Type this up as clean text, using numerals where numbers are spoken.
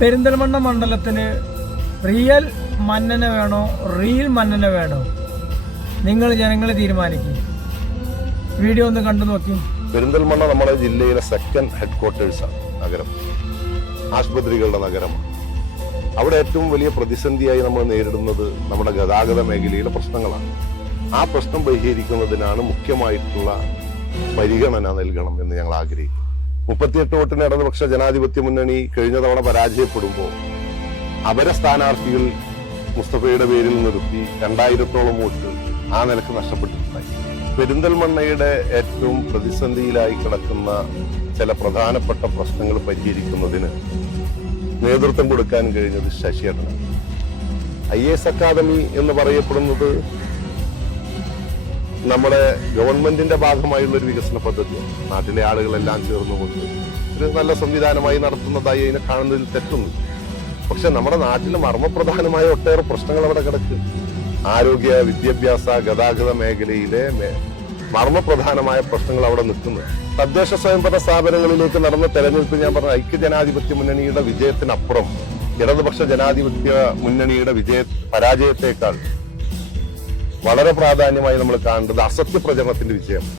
പെരിന്തൽമണ്ണ മണ്ഡലത്തിന് റിയൽ മന്നന വേണോ റീൽ മന്നന വേണോ? നിങ്ങൾ ജനങ്ങളെ തീരുമാനിക്കും. വീഡിയോ ഒന്ന് കണ്ടു നോക്കി. പെരിന്തൽമണ്ണ നമ്മുടെ ജില്ലയിലെ സെക്കൻഡ് ഹെഡ്ക്വാർട്ടേഴ്സാണ്, നഗരം, ആശുപത്രികളുടെ നഗരമാണ്. അവിടെ ഏറ്റവും വലിയ പ്രതിസന്ധിയായി നമ്മൾ നേരിടുന്നത് നമ്മുടെ ഗതാഗത മേഖലയിലെ പ്രശ്നങ്ങളാണ്. ആ പ്രശ്നം പരിഹരിക്കുന്നതിനാണ് മുഖ്യമായിട്ടുള്ള പരിഗണന നൽകണം എന്ന് ഞങ്ങൾ ആഗ്രഹിക്കുന്നു. 38 വോട്ടിന് ഇടതുപക്ഷ ജനാധിപത്യ മുന്നണി കഴിഞ്ഞ തവണ പരാജയപ്പെടുമ്പോൾ അവരെ സ്ഥാനാർത്ഥികൾ മുസ്തഫയുടെ പേരിൽ നിർത്തി 2000-ഓളം വോട്ട് ആ നിലക്ക് നഷ്ടപ്പെട്ടിട്ടുണ്ടായി. പെരിന്തൽമണ്ണയുടെ ഏറ്റവും പ്രതിസന്ധിയിലായി കിടക്കുന്ന ചില പ്രധാനപ്പെട്ട പ്രശ്നങ്ങൾ പരിഹരിക്കുന്നതിന് നേതൃത്വം കൊടുക്കാൻ കഴിഞ്ഞത് ശശിയേട്ടനാണ്. IAS അക്കാദമി എന്ന് പറയപ്പെടുന്നത് നമ്മുടെ ഗവൺമെന്റിന്റെ ഭാഗമായുള്ള ഒരു വികസന പദ്ധതിയാണ്. നാട്ടിലെ ആളുകളെല്ലാം ചേർന്നുകൊണ്ട് ഒരു നല്ല സംവിധാനമായി നടത്തുന്നതായി അതിനെ കാണുന്നതിൽ തെറ്റൊന്നും. പക്ഷെ നമ്മുടെ നാട്ടിൽ മർമ്മപ്രധാനമായ ഒട്ടേറെ പ്രശ്നങ്ങൾ അവിടെ കിടക്കും. ആരോഗ്യ, വിദ്യാഭ്യാസ, ഗതാഗത മേഖലയിലെ മർമ്മപ്രധാനമായ പ്രശ്നങ്ങൾ അവിടെ നിൽക്കുന്നു. തദ്ദേശ സ്വയംഭരണ സ്ഥാപനങ്ങളിലേക്ക് നടന്ന തെരഞ്ഞെടുപ്പ് ഞാൻ പറഞ്ഞ ഐക്യജനാധിപത്യ മുന്നണിയുടെ വിജയത്തിനപ്പുറം ഇടതുപക്ഷ ജനാധിപത്യ മുന്നണിയുടെ പരാജയത്തെക്കാൾ വളരെ പ്രാധാന്യമായി നമ്മൾ കാണേണ്ടത് അസത്യ പ്രചരണത്തിന്റെ വിജയം.